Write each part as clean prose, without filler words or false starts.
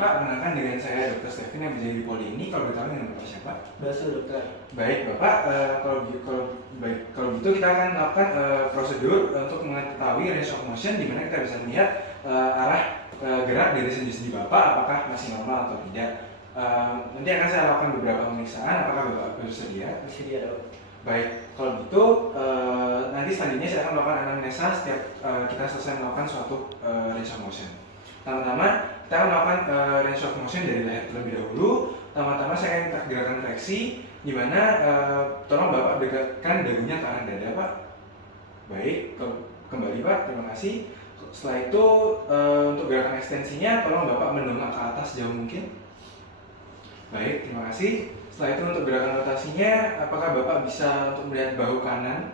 Pak, perkenalkan dengan saya Dr. Stephen yang menjadi di Poli ini. Kalau bertahu dengan Bapak siapa? Basu dokter. Baik Bapak, kalau gitu kita akan melakukan prosedur untuk mengetahui range of motion, di mana kita bisa melihat arah gerak dari sendi-sendi Bapak apakah masih normal atau tidak. Nanti akan saya lakukan beberapa pemeriksaan. Apakah Bapak bersedia? Bersedia dok. Baik, kalau gitu nanti selanjutnya saya akan melakukan anamnesa setiap kita selesai melakukan suatu range of motion. Pertama-tama kita akan melakukan range of motion dari leher terlebih dahulu. Pertama-tama saya akan minta gerakan fleksi, di mana tolong Bapak dekatkan dagunya ke arah dada Pak. Baik, kembali Pak, terima kasih. Setelah itu untuk gerakan ekstensinya tolong Bapak mendongak ke atas jauh mungkin. Baik, terima kasih. Setelah itu untuk gerakan rotasinya, apakah Bapak bisa untuk melihat bahu kanan,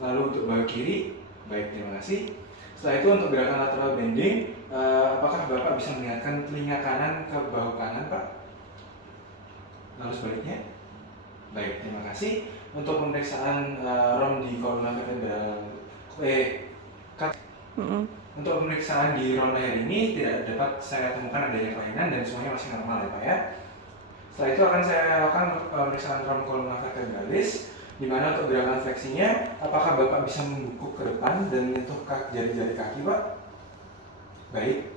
lalu untuk bahu kiri? Baik, terima kasih. Setelah itu untuk gerakan lateral bending, apakah Bapak bisa melihatkan telinga kanan ke bahu kanan, Pak? Lalu sebaliknya? Baik, terima kasih. Untuk pemeriksaan ROM di kolumna vertebral, untuk pemeriksaan di ROM leher ini tidak dapat saya temukan adanya kelainan dan semuanya masih normal ya Pak ya. Setelah itu akan saya lakukan pemeriksaan ROM kolumna vertebralis, di mana untuk gerakan fleksinya, apakah Bapak bisa membungkuk ke depan dan menyentuh jari-jari kaki Pak? Baik.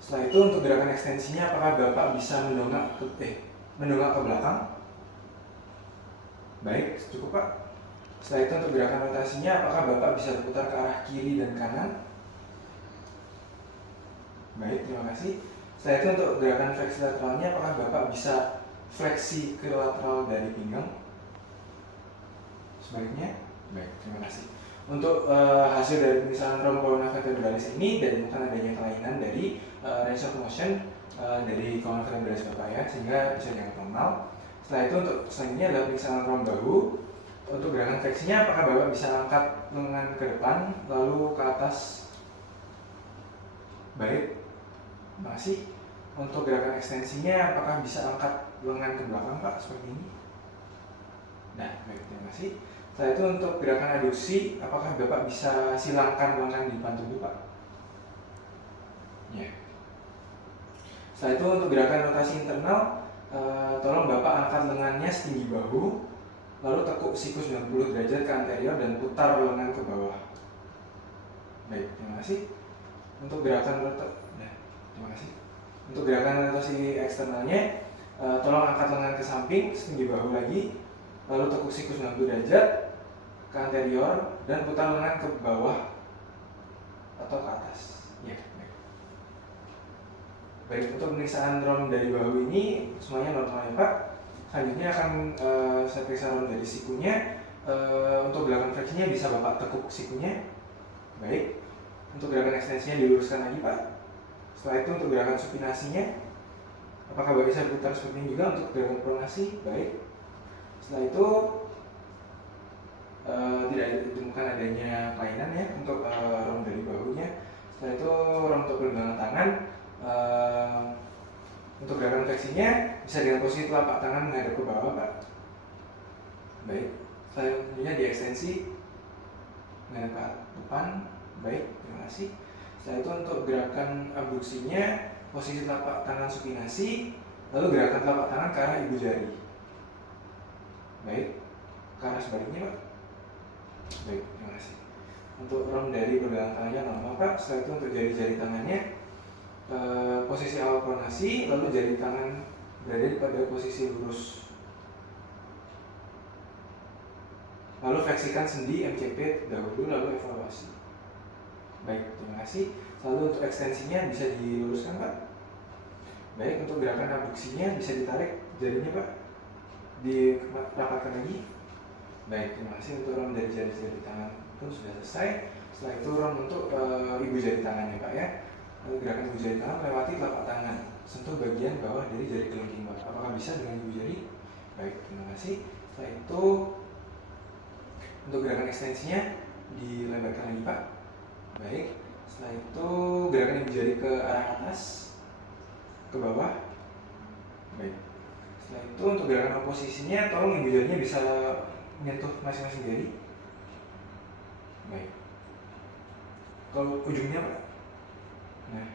Setelah itu untuk gerakan ekstensinya, apakah Bapak bisa mendongak ke belakang? Baik, cukup Pak. Setelah itu untuk gerakan rotasinya, apakah Bapak bisa berputar ke arah kiri dan kanan? Baik, terima kasih. Setelah itu untuk gerakan fleksi lateralnya, apakah Bapak bisa fleksi ke lateral dari pinggang? Sebaliknya? Baik, terima kasih. Untuk hasil dari pemeriksaan ROM kolumna vertebralis ini ditemukan adanya kelainan dari range of motion dari kolumna vertebralis Bapak ya, sehingga bisa dianggap normal. Setelah itu untuk selanjutnya adalah pemeriksaan ROM bahu. Untuk gerakan fleksinya, apakah Bapak bisa angkat lengan ke depan lalu ke atas? Baik, terima kasih. Untuk gerakan ekstensinya, apakah bisa angkat lengan ke belakang Pak seperti ini? Nah, baik, terima kasih. Setelah itu untuk gerakan aduksi, apakah Bapak bisa silangkan lengan di depan tubuh Pak? Ya. Setelah itu untuk gerakan rotasi internal, tolong Bapak angkat lengannya setinggi bahu, lalu tekuk siku 90 derajat ke anterior dan putar lengan ke bawah. Baik, terima kasih. Untuk gerakan Untuk gerakan rotasi eksternalnya, tolong angkat lengan ke samping setinggi bahu lagi, lalu tekuk siku 90 derajat ke anterior dan putar lengan ke bawah atau ke atas. Ya, baik. Baik, untuk pemeriksaan ROM dari bahu ini semuanya normal ya Pak. Selanjutnya akan saya periksa ROM dari sikunya. Untuk gerakan fleksinya bisa Bapak tekuk sikunya. Baik. Untuk gerakan ekstensinya diluruskan lagi Pak. Setelah itu untuk gerakan supinasinya, apakah Bapak bisa putar seperti ini juga untuk gerakan pronasi? Baik. Setelah itu tidak ditemukan adanya kelainan ya untuk ROM dari bahunya. Setelah itu ROM untuk pergelangan tangan, untuk gerakan fleksinya bisa dengan posisi telapak tangan menghadap ke bawah Pak. Baik. Selanjutnya di ekstensi menghadap ke depan. Baik, terima kasih. Setelah itu untuk gerakan abduksinya, posisi telapak tangan supinasi, lalu gerakan telapak tangan ke arah ibu jari. Baik, ke arah sebaliknya Pak. Baik, terima kasih. Untuk ROM dari pergelangan tangannya normal Pak. Setelah itu untuk jari-jari tangannya, posisi awal pronasi, lalu jari tangan berada pada posisi lurus. Lalu fleksikan sendi MCP dahulu, lalu evaluasi. Baik, terima kasih. Lalu untuk ekstensinya bisa diluruskan Pak. Baik, untuk gerakan abduksinya bisa ditarik jarinya Pak, dirapatkan lagi. Baik, terima kasih. Untuk ROM dari jari-jari tangan pun sudah selesai. Setelah itu ROM untuk ibu jari tangannya Pak ya. Lalu gerakan ibu jari tangan melewati telapak tangan, sentuh bagian bawah dari jari kelingking Pak. Apakah bisa dengan ibu jari? Baik, terima kasih. Setelah itu untuk gerakan ekstensinya dilebarkan lagi Pak. Baik, setelah itu gerakan ibu jari ke arah atas, ke bawah. Baik. Setelah itu untuk gerakan oposisinya, tolong ibu jarinya bisa menyentuh masing-masing jari. Baik. Kalau ujungnya Pak. Nah.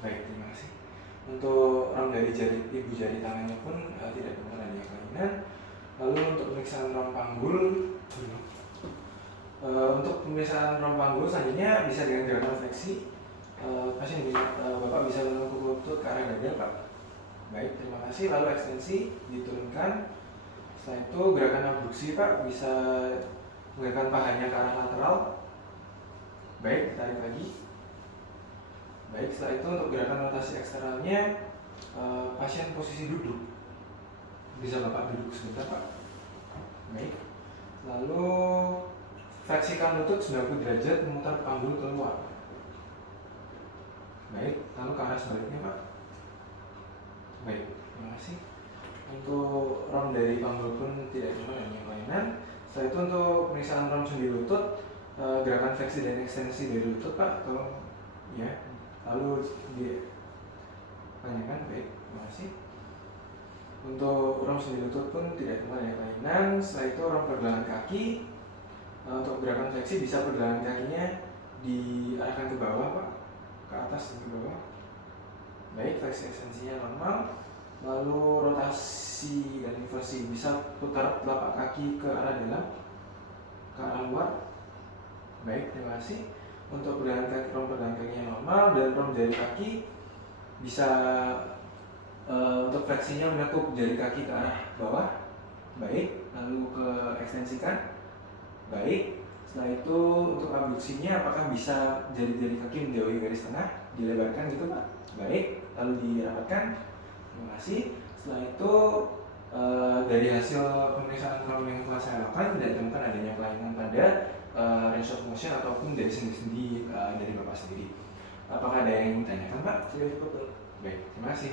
Baik, terima kasih. Untuk ram dari ibu jari tangannya pun tidak ditemukan adanya kelainan. Lalu untuk pemeriksaan ram panggul, untuk pemeriksaan ram panggul selanjutnya bisa dengan gerakan fleksi. Pasien Bapak bisa menekuk lutut ke arah dada, Pak. Baik, terima kasih. Lalu ekstensi diturunkan. Setelah itu gerakan abduksi, Pak, bisa menggerakkan pahanya ke arah lateral. Baik, tarik lagi. Baik, setelah itu untuk gerakan rotasi eksternalnya, pasien posisi duduk. Bisa Bapak duduk sebentar, Pak. Baik. Lalu fleksikan lutut 90 derajat, memutar panggul keluar. Baik, lalu ke arah sebaliknya, Pak. Baik, terima kasih. Untuk ram dari panggul pun tidak cuma adanya kelainan. Setelah itu untuk pemeriksaan ram sendi lutut, gerakan fleksi dan ekstensi dari lutut, Pak, tolong ya. Lalu ditanyakan. Baik, terima kasih. Untuk ram sendi lutut pun tidak cuma adanya kelainan. Setelah itu ram pergelangan kaki, untuk gerakan fleksi bisa pergelangan kakinya diarahkan ke bawah, Pak, ke atas dan ke bawah. Baik, fleksi ekstensinya normal. Lalu rotasi dan inversi bisa putar telapak kaki ke arah dalam, ke arah luar. Baik, terima kasih. Untuk ram pergelangan kakinya normal dan ram jari kaki bisa untuk fleksinya menekuk jari kaki ke arah bawah. Baik, lalu ke ekstensikan. Baik, setelah itu untuk abduksinya apakah bisa jari-jari kaki menjauhi garis tengah, dilebarkan gitu, Pak? Baik, lalu dirapatkan. Terima kasih. Setelah itu dari hasil pemeriksaan ram yang telah saya lakukan tidak ditemukan adanya kelainan pada range of motion ataupun dari sendi-sendi dari Bapak sendiri. Apakah ada yang ingin ditanyakan, Pak? Sudah cukup. Baik, terima kasih.